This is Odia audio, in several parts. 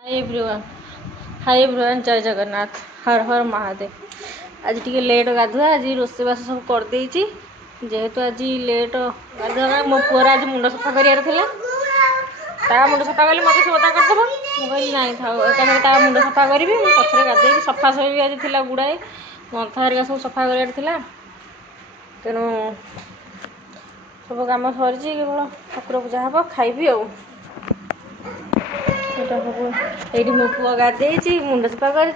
हाय एवरीवन जय जगन्नाथ हर हर महादेव। आज टी लेट गाधुआ आज रोषेबास सब कर देइची जेहेतु आज लेट गाधुआ मो पुअर आज मुंड सफा करियार थिला ता मुंड सफा कली मते सोता करदबो मु कहली नाही थाओ एका ता मुंड सफा करबी मु पछरे गाधे सफा सफी आज थिला गुडाए मंथा हरिका सब सफा करियार थिला तेणु सब काम सरीची केवल ठाकुर पूजा हब खाइबी आ ये मो पुआ गाधे मुंड सफा कर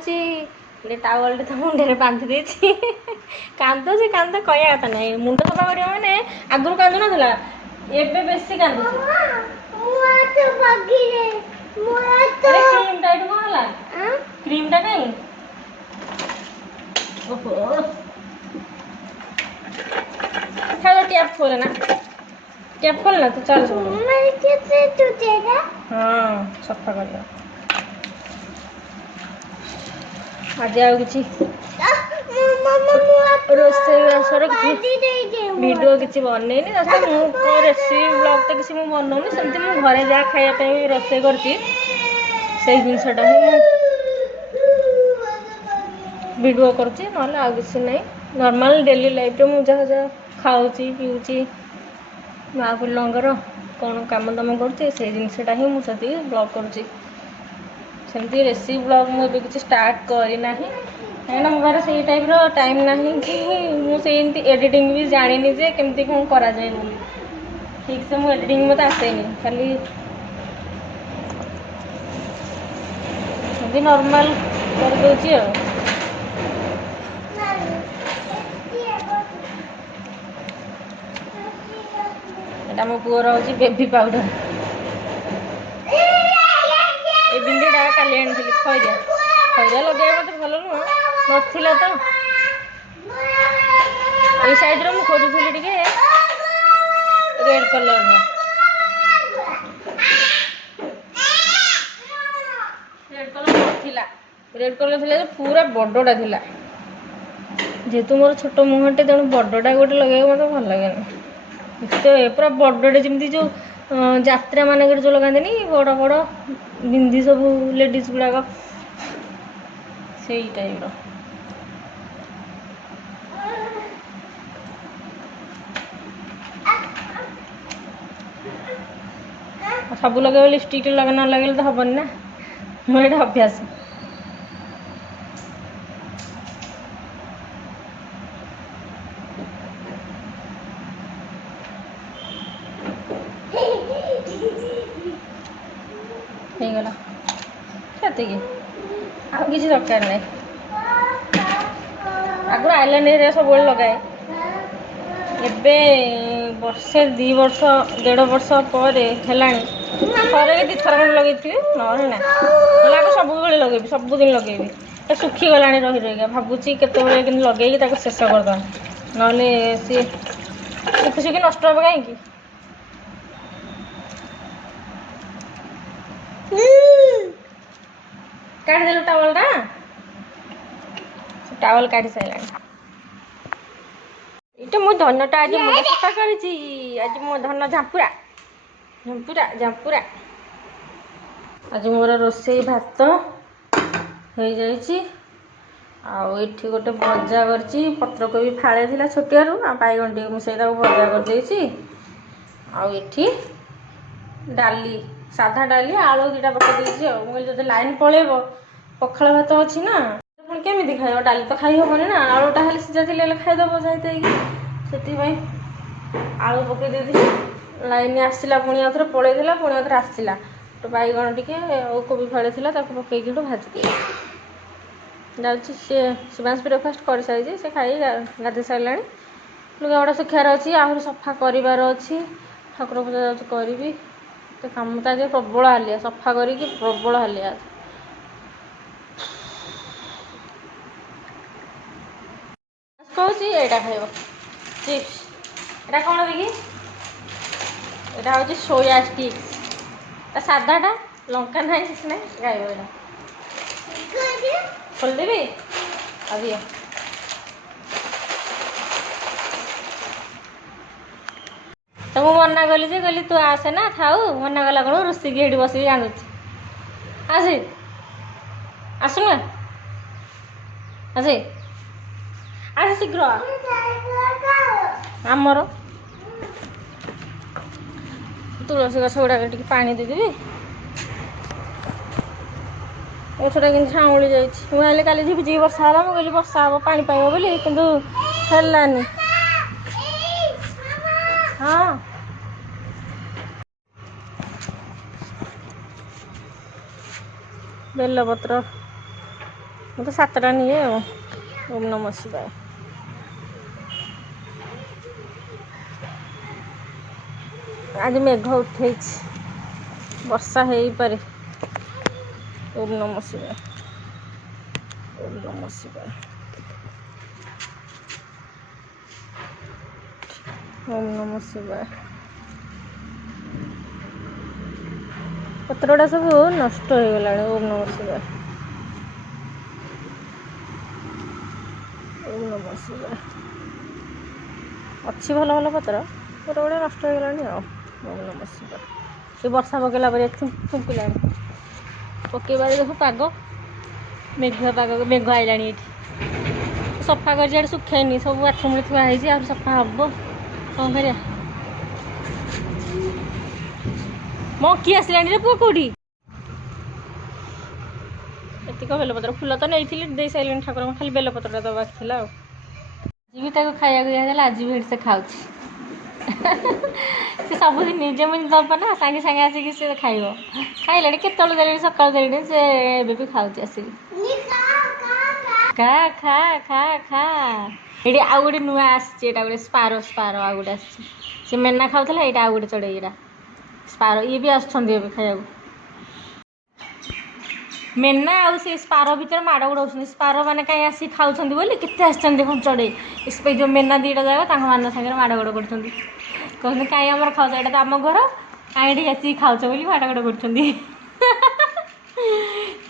टावल तो मुंडे बांधि दे कांद से कांद कहया कथा ना मुंड सफा कर मैंने आगुरी कांदु ना एबे बेसी कांदु क्रीम टाइट कौन है क्रीम टा नहीं टैप खोले ना टैप खोलना तो चल हाँ सफा कर आज आ रोषेईबासर वीडियो किसी बनईनी रेसिपी ब्लॉग तो किसी बनाऊनी सेमती मु घरे जहाँ खायापी रोषे कर जिनसटा ही वीडियो करुँची ना किसी ना नॉर्मल डेली लाइफ रे मुझे जहाँ जहाँ खाऊँची पीऊँची माँ पिल्लर कौन कम दाम कर जिनसटा ही मुझे ब्लॉग करुँची सेमती रेसिपी ब्लॉग मुझे किसी स्टार्ट करना कहीं मो पास से टाइप टाइम ना कि मुझे एडिटिंग भी जानी जे केमती कौन करा जाए ठीक से मुझे एडिटिंग मत आसेनी खाली नॉर्मल कर दूची एटा मो पुअर हूँ बेबी पाउडर ये बिंदीटा काली आनी खैरिया खैरिया लगे मत भल नुह ना तो ये साइड रो खोजुली टे रेड कलर रेड कलर थी पूरा बड़टा थी जेहेतु मोर छोट मुहटे तेणु बड़टा गोटे लगे मत भल लगे पूरा बड़टे जमी जो जात्रा मान जो लगाते बड़ बड़ बिंदी सब लेडीज गुड़ाक से टाइप सब लगे लिपस्टिक लगे न लगे तो हेनी ना मोर अभ्यास ହେଇଗଲା ସେତିକି ଆଉ କିଛି ଦରକାର ନାହିଁ ଆଗରୁ ଆଇଲାଇନର ସବୁବେଳେ ଲଗାଏ ଏବେ ବର୍ଷେ 2 ବର୍ଷ 1.5 ବର୍ଷ ପରେ ହେଲାଣି ଥରେ କି 2 ଥର ଖଣ୍ଡେ ଲଗେଇଥିଲି ନହେଲେ ନା ନହେଲେ ଆଗ ସବୁବେଳେ ଲଗେଇବି ସବୁଦିନ ଲଗେଇବି ଏ ଶୁଖିଗଲାଣି ରହି ରହିକା ଭାବୁଛି କେତେବେଳେ କିନ୍ତୁ ଲଗେଇକି ତାକୁ ଶେଷ କରିଦେବା ନହେଲେ ସିଏ ଶୁଖି ଶୁଖି ନଷ୍ଟ ହେବ କାହିଁକି काढ़ीदेलु टावलटा टावल काढ़ी सारा ये मो धनटा आज मुझे सफा करी आज मो धन झांपुरा झांपुरा झांपुरा आज मोर रोषे भात हो जाइए आठी गोटे भजा कर पत्रकोबी फाड़े थी छोटियारू बैगन टी मिसाई भजा कर आठी डाली साधा डाली आलू 2टा पकई मुझे जो लाइन पलैब पखाड़ भात अच्छी ना पुणी केमी खाइब डाली तो खाई हेनी ना आलूटा खाली सीझा थी खाईदेव जाइए से आलू पकई लाइन आसला पुणी आउे पलैला पुणी आउे आसला तो बैगन टी कोबी फाड़े पकई भाजी जाऊँगी शिवांश ब्रेकफास्ट कर सारी से खाई गाधे सारा लुगागुड़ा सुखार अच्छी आहरी सफा करार अच्छी ठाकुर पूजा जाऊँ करी तो कम तो आज प्रबल हालिया सफा करके प्रबल हालिया कहूँ यहाँ खाइब चिप्स एटा कौन देखी यहाँ हूँ सोया स्टिक्स सादाटा लंका ना किसी ना खाइब यहाँ खोलदेवी अभी तो मुझे मना कली कहली तू आसे ना थाऊ मना कला कौन रोषी हेठी बस कांदुची ଆସେ ଆସୁନା ଆସେ ଆସେ ଶୀଘ୍ର ଆମର ତୁଳସୀ ଗଛ ଗୁଡ଼ାକ ଟିକେ ପାଣି ଦେଇଦେବି। ଗଛଟା କିନ୍ତୁ ଝାଉଁଳି ଯାଇଛି। ମୁଁ ହେଲେ କାଲି ଝିପିଝିପି ବର୍ଷା ହେଲା, ମୁଁ କହିଲି ବର୍ଷା ହେବ ପାଣି ପାଇବ ବୋଲି, କିନ୍ତୁ ହେଲାନି। ହଁ ବେଲପତ୍ର ମୁଁ ତ 7ଟା ନିଏ ଆଉ। ଓମ୍ ନମଃ ଶିବାୟ। ଆଜି ମେଘ ଉଠେଇଛି, ବର୍ଷା ହେଇପାରେ। ଓମ୍ ନମଃ ଶିବାୟ। ଓମ୍ ନମଃ ଶିବାୟ। ଓମ୍ ନମଃ ଶିବାୟ। ପତ୍ରଗୁଡ଼ା ସବୁ ନଷ୍ଟ ହେଇଗଲାଣି। ଓମ୍ ନମଃ ଶିବାୟ। ଓମ୍ ନମଃ ଶିବାୟ। ଅଛି ଭଲ ଭଲ ପତ୍ର, ଗୋଟେ ଗୋଟେ ନଷ୍ଟ ହେଇଗଲାଣି ଆଉ। ଓମ୍ ନମଃ ଶିବାୟ। ସେ ବର୍ଷା ପକେଇଲା ପରେ ଛୁଙ୍କିଲାଣି। ପକେଇବାରେ ଦେଖୁ ପାଗ ମେଘୁଆ ପାଗ, ମେଘ ଆଇଲାଣି ଏଠି। ସଫା କରିଛି ଆଡ଼େ ଶୁଖେଇନି, ସବୁ ବାଥରୁମ୍ରେ ଥୁଆ ହେଇଛି, ଆହୁରି ସଫା ହବ। କ'ଣ କରିବା? ମଙ୍କି ଆସିଲାଣି ରେ ପୁଅ, କୋଉଠି? ଏତିକ ବେଲପତ୍ର ଫୁଲ ତ ନେଇଥିଲି, ଦେଇ ସାରିଲିଣି ଠାକୁରଙ୍କୁ, ଖାଲି ବେଲପତ୍ରଟା ଦେବାକୁ ଥିଲା ଆଉ। ଆଜି ବି ତାକୁ ଖାଇବାକୁ ଦିଆହେଲା, ଆଜି ବି ସେ ଖାଉଛି। ସେ ସବୁଦିନ ନିଜେ ମୁଁ ଦେବ ନା, ସାଙ୍ଗେ ସାଙ୍ଗେ ଆସିକି ସେ ଖାଇବ। ଖାଇଲାଣି, କେତେବେଳେ ଦେଲେଣି, ସକାଳୁ ଦେଲେଣି, ସେ ଏବେ ବି ଖାଉଛି ଆସିକି। ଖା ଖା ଖା ଖା। ଏଇଠି ଆଉ ଗୋଟେ ନୂଆ ଆସିଛି, ଏଇଟା ଗୋଟେ ସ୍ପାରୋ ଆଉ ଗୋଟେ ଆସିଛି। ସେ ମେନା ଖାଉଥିଲା, ଏଇଟା ଆଉ ଗୋଟେ ଚଢ଼େଇ, ଏଇଟା ସ୍ପାରୋ। ଇଏ ବି ଆସୁଛନ୍ତି ଏବେ ଖାଇବାକୁ। ମେନା ଆଉ ସେ ସ୍ପାରୋ ଭିତରେ ମାଡ଼ ଗୋଡ଼ଉଛନ୍ତି। ସ୍ପାରୋ ମାନେ କାହିଁ ଆସିକି ଖାଉଛନ୍ତି ବୋଲି କେତେ ଆସିଛନ୍ତି ଦେଖନ୍ତୁ ଚଢ଼େଇ। ଏ ଯେଉଁ ମେନା ଦୁଇଟା ଯାକ ତାଙ୍କ ମାନଙ୍କ ସାଙ୍ଗରେ ମାଡ଼ ଗୋଡ଼ କରୁଛନ୍ତି। କହୁଛନ୍ତି କାହିଁ ଆମର ଖାଉଛ, ଏଇଟା ତ ଆମ ଘର, କାହିଁ ଏଠି ଆସିକି ଖାଉଛ ବୋଲି ମାଡ଼ ଗୋଡ଼ କରୁଛନ୍ତି।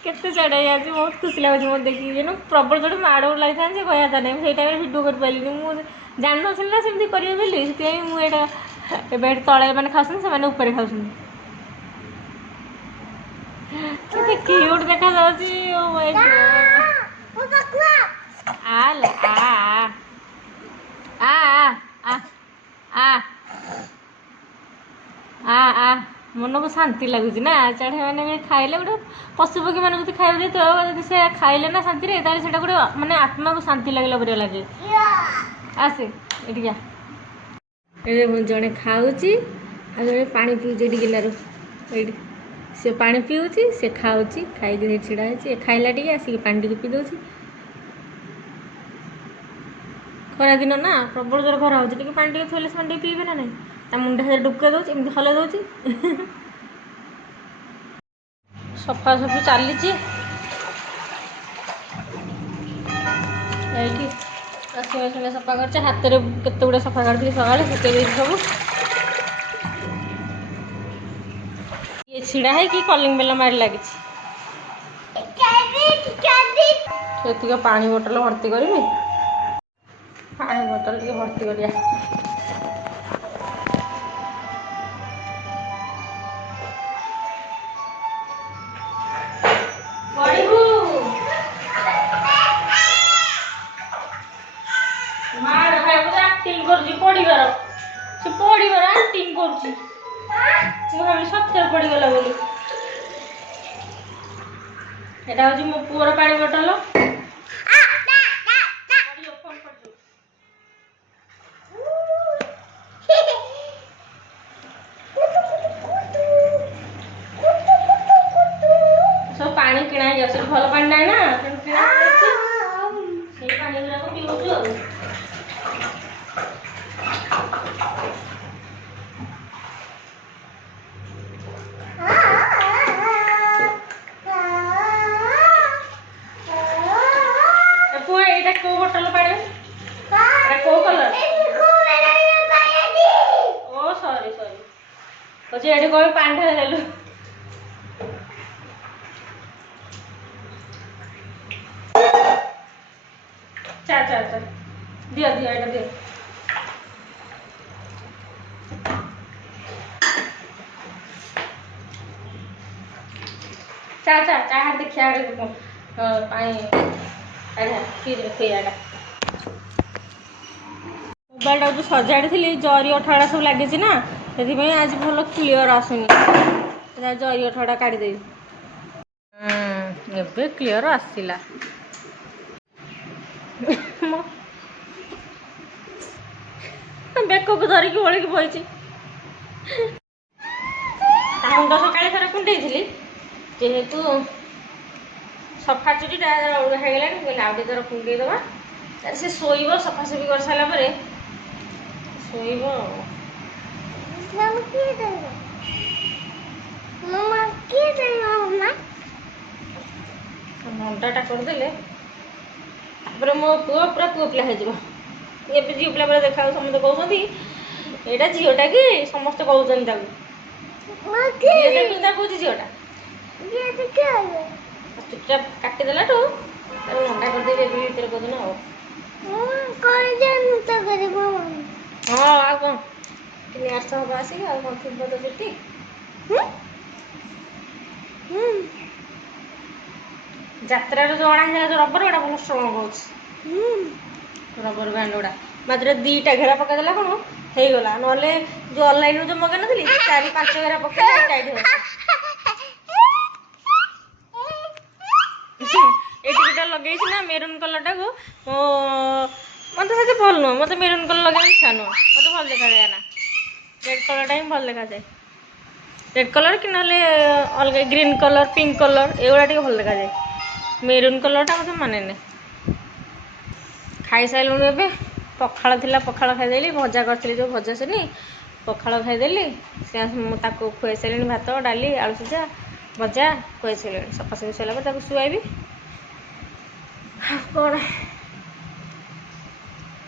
କେତେ ଚଢ଼େଇ ଅଛି, ବହୁତ ଖୁସି ଲାଗୁଛି ମୋତେ ଦେଖିକି। ଯେନୁ ପ୍ରବଳ ଚଢ଼େଇ ମାଡ଼ ଗୋଡ଼ ଲାଗିଥାନ୍ତି, ସେ କହିବା କଥା ନାହିଁ। ମୁଁ ସେଇ ଟାଇମ୍ରେ ଭିଡ଼ିଓ କରିପାରିଲିନି, ମୁଁ ଜାଣିନଥିଲି ନା ସେମିତି କରିବେ ବୋଲି। ସେଥିପାଇଁ ମୁଁ ଏଇଟା ଏବେ ଏଠି ତଳେ ମାନେ ଖାଉଛନ୍ତି, ସେମାନେ ଉପରେ ଖାଉଛନ୍ତି। କେତେ କ୍ୟୁଟ୍ ଦେଖାଯାଉଛି। ଓ ମାଇ ଗଡ୍। ଆଲେ ଆ ଆ ଆ ଆ ଆ ଆ ମନକୁ ଶାନ୍ତି ଲାଗୁଛି ନା, ଚଢ଼େଇ ମାନେ ବି ଖାଇଲେ। ଗୋଟେ ପଶୁପକ୍ଷୀ ମାନେ ଯଦି ଖାଇବାକୁ ଦେଇଥିବ, ଯଦି ସେ ଖାଇଲେ ନା ଶାନ୍ତିରେ, ତାହେଲେ ସେଇଟା ଗୋଟେ ମାନେ ଆତ୍ମାକୁ ଶାନ୍ତି ଲାଗିଲା ପରିକା ଲାଗେ। ଆସେ ଏଠିକା। ଏବେ ଜଣେ ଖାଉଛି, ଆଉ ଜଣେ ପାଣି ପିଉଛି ଏଠି ଗିଲାରୁ। ଏଇଠି ସେ ପାଣି ପିଉଛି, ସେ ଖାଉଛି, ଖାଇକି ସେଠି ଛିଡ଼ା ହେଇଛି। ଏ ଖାଇଲା ଟିକେ, ଆସିକି ପାଣି ଟିକେ ପିଇ ଦେଉଛି। ଖରାଦିନ ନା, ପ୍ରବଳ ଜୋର ଖରା ହେଉଛି, ଟିକେ ପାଣି ଟିକେ ଥୋଇଲେ ସେମାନେ ଟିକେ ପିଇବେ ନା ନାହିଁ। ତା ମୁଣ୍ଡ ହାତରେ ଡୁକେଇ ଦେଉଛି, ଏମିତି ହଲେଇ ଦେଉଛି। ସଫାସଫି ଚାଲିଛି ଏଇଠି। ବାସି ବାସନ ସଫା କରିଛି, ହାତରେ କେତେ ଗୁଡ଼େ ସଫା କରିଥିଲି ସକାଳେ, ଶୁକେଇ ଦେଇଛି ସବୁ। ଇଏ ଛିଡ଼ା ହେଇକି କଲିଂ ବେଲ ମାରି ଲାଗିଛି। ସେତିକି ପାଣି ବୋଟଲ ଭର୍ତ୍ତି କରିବି, ପାଣି ବୋତଲ ଟିକେ ଭର୍ତ୍ତି କରିବା। ଆକ୍ଟିଂ କରୁଛି ପଡ଼ିବାର, ସେ ପଡ଼ିବାର ଆକ୍ଟିଂ କରୁଛି। ମୁଁ ଭାବିଲି ସତରେ ପଡ଼ିଗଲା ବୋଲି। ଏଇଟା ହେଉଛି ମୋ ପୁଅର ପାଣି ବୋଟଲ। ସବୁ ପାଣି କିଣା ହେଇଯାଉଛି, ଭଲ ପାଣି ନାହିଁ ନା, ତେଣୁ କିଣା ହେଇଯାଉଛି। ସେଇ ପାଣି ଗୁଡ଼ାକ ପିଉଛୁ ଆଉ। ଏଇଟା କୋଉ ବୋଟଲ ପାଣି? ଏଇଟା କୋଉ କଲର? ଓ ସରି ସରି, କହୁଛି ଏଠି କହିବି ପାଣି ଢାଳି ଦେଲୁ। ଚା ଚା ଚା ଦିଅ ଦିଅ, ଏଇଟା ଦିଅ। ଚା ଚା ଚା ଚା ଦେଖିଆ ପାଣି ଫ୍ରିଜ୍ରେ ଥୋଇଆଟା ମୋବାଇଲଟା ଯେଉଁ ସଜାଡ଼ିଥିଲି ଜରି ଅଠାଟା ସବୁ ଲାଗିଛି ନା ସେଥିପାଇଁ ଆଜି ଭଲ କ୍ଲିଅର ଆସୁନି ଜରି ଅଠାଟା କାଢ଼ିଦେବି ଏବେ କ୍ଲିଅର ଆସିଲା ବେକକୁ ଧରିକି ଓଳିକି ବଇଛି ତା ମୁଣ୍ଡ ସକାଳେ ଥରେ କୁଣ୍ଡେଇଥିଲି ଯେହେତୁ ସଫା ଚୁଟିଟା ଅଲଗା ହେଇଗଲାଣି ମୁଁ କହିଲି ଆଉ ଟିକେ ଥର କୁଣ୍ଡେଇ ଦେବା ସେ ଶୋଇବ ସଫାସଫି କରିସାରିଲା ପରେ ଶୋଇବ ଅଣ୍ଡାଟା କରିଦେଲେ ତାପରେ ମୋ ପୁଅ ପୁରା ପୁଅ ପିଲା ହେଇଯିବ ଏବେ ଝିଅ ପିଲା ଭଳିଆ ଦେଖାଯାଉ ସମସ୍ତେ କହୁଛନ୍ତି ଏଇଟା ଝିଅଟା କି ସମସ୍ତେ କହୁଛନ୍ତି ତାକୁ କହୁଛି ଝିଅଟା ଚୁଟିଟା କାଟିଦେଲାଠୁ ତାକୁ ଅଣ୍ଡା କରିଦେବି ଏବେ ଭିତରେ କହୁଦିନ ଆଉ ହଁ ଆଉ କ'ଣ 3 ବର୍ଷ ହବ ଆସିକି ଆଉ କ'ଣ ଥିବ ତ ଚୁଟି ଯାତ୍ରାରୁ ଯେଉଁ ଅଣା ହେଇଥିଲା ଯେଉଁ ରବର ଗୁଡ଼ା ଭଲ ଷ୍ଟ୍ରଙ୍ଗ ହେଉଛି ରବର ବ୍ୟାଣ୍ଡ ଗୁଡ଼ା ମାତ୍ର 2ଟା ଘେରା ପକାଇଦେଲା କ'ଣ ହେଇଗଲା ନହେଲେ ଯେଉଁ ଅନଲାଇନ୍ରୁ ଯେଉଁ ମଗାଇ ନଥିଲି 4-5 ଘେରା ପକେଇଲେ ଟାଇଟ୍ ହେଇଗଲା ଏଇ ଟିକିଟା ଲଗେଇଛି ନା ମେରୁନ୍ କଲର୍ଟାକୁ ମୋତେ ସେତେ ଭଲ ନୁହଁ ମୋତେ ମେରୁନ୍ କଲର୍ ଲଗେଇବା ଇଚ୍ଛା ନୁହଁ ମୋତେ ଭଲ ଦେଖାଯାଏ ନା ରେଡ଼୍ କଲର୍ଟା ହିଁ ଭଲ ଦେଖାଯାଏ ରେଡ଼୍ କଲର୍ କି ନହେଲେ ଅଲଗା ଗ୍ରୀନ୍ କଲର୍ ପିଙ୍କ୍ କଲର୍ ଏଗୁଡ଼ା ଟିକେ ଭଲ ଦେଖାଯାଏ ମେରୁନ୍ କଲର୍ଟା ମୋତେ ମାନେନି ଖାଇସାରିଲୁଣି ଏବେ ପଖାଳ ଥିଲା ପଖାଳ ଖାଇଦେଲି ଭଜା କରିଥିଲି ଯେଉଁ ଭଜା ସରି ପଖାଳ ଖାଇଦେଲି ସେ ମୁଁ ତାକୁ ଖୁଆଇ ସାରିଲିଣି ଭାତ ଡାଲି ଆଳୁ ସିଝା ଭଜା ଖୁଆଇ ସାରିଲିଣି ସଫାସଫି ସରିଲା ପରେ ତାକୁ ଶୁଆଇବି କ'ଣ